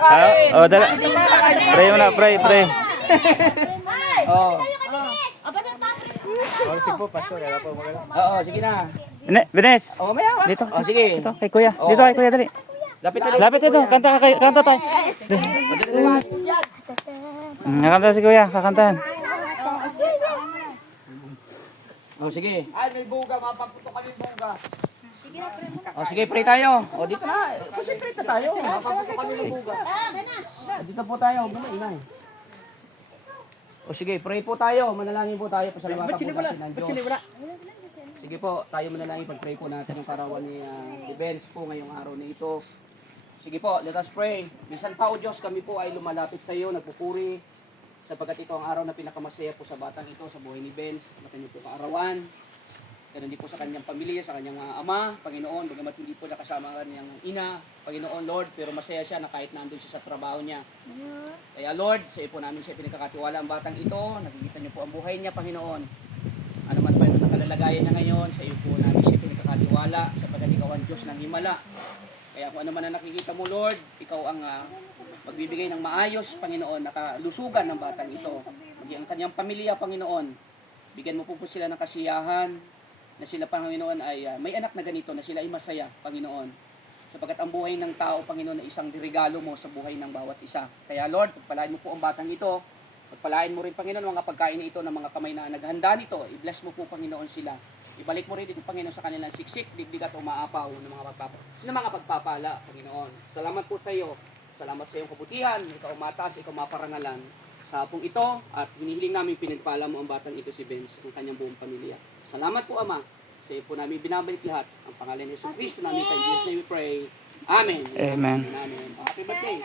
kakain. Oh, dala. Pray mo na, pray. Oo. Sige po, pastor. Wala po magalaw. Oo, sige na. Bines. Oo, maya. Dito. Oh, sige. Dito, kay kuya. Dito kay kuya, dali. Lapit na. Lapit dito, kanta tayo. Kakanta si kuya, kakantahan. Oh, sige. Ay, may buga. Mapagputok kami buga. Oh, sige, pray tayo. Oh, dito na. Concentrate na tayo. Mapagputok kami ng buga. Dito po tayo. Huwag mo ingay. O sige, pray po tayo. Manalangin po tayo. Pasalamatan po natin ng Diyos. Sige po, tayo manalangin. Pag-pray po natin ang karawan ni Benz po ngayong araw na ito. Sige po, let us pray. Minsan pa, O Diyos, kami po ay lumalapit sa iyo, nagpupuri, sapagkat ito ang araw na pinakamasaya po sa batang ito, sa buhay ni Benz, sa kanyang po kaarawan. Ganun din po sa kanyang pamilya, sa kanyang mga ama, Panginoon, bagamat hindi po nakasama ang kanyang ina, Panginoon, Lord, pero masaya siya na kahit nandun siya sa trabaho niya. Kaya Lord, sa iyo po namin siya pinagkakatiwala ang batang ito, nakikita niyo po ang buhay niya, Panginoon. Ano man pa yung nakalalagayan niya ngayon, sa iyo po namin siya pinagkakatiwala, sapagkat ikaw ang Diyos ng himala. Kaya kung ano man ang nakikita mo, Lord, ikaw ang magbibigay ng maayos, Panginoon, nakalusugan ng batang ito. Maging ang kanyang pamilya, Panginoon, bigyan mo po sila ng kasiyahan, na sila, Panginoon, ay may anak na ganito, na sila ay masaya, Panginoon. Sapagkat ang buhay ng tao, Panginoon, ay isang regalo mo sa buhay ng bawat isa. Kaya, Lord, pagpalain mo po ang batang ito, pagpalain mo rin, Panginoon, mga pagkain ito ng mga kamay na naghanda nito. I-bless mo po, Panginoon, sila. Ibalik mo rin dito, Panginoon, sa kanilang siksik, digdig at umaapaw ng mga pagpapala, Panginoon. Salamat po sa iyo. Salamat sa iyong kabutihan. Ikaw mataas, ikaw maparangalan. Sa hapong ito, at hinihiling namin pinagpala mo ang batang ito si Benz, ang kanyang buong pamilya. Salamat po, Ama. Sa iyo po namin binabalik lahat. Ang pangalan ni Jesus Cristo namin, kay Jesus name we pray. Amen. Amen. Amen. Happy birthday.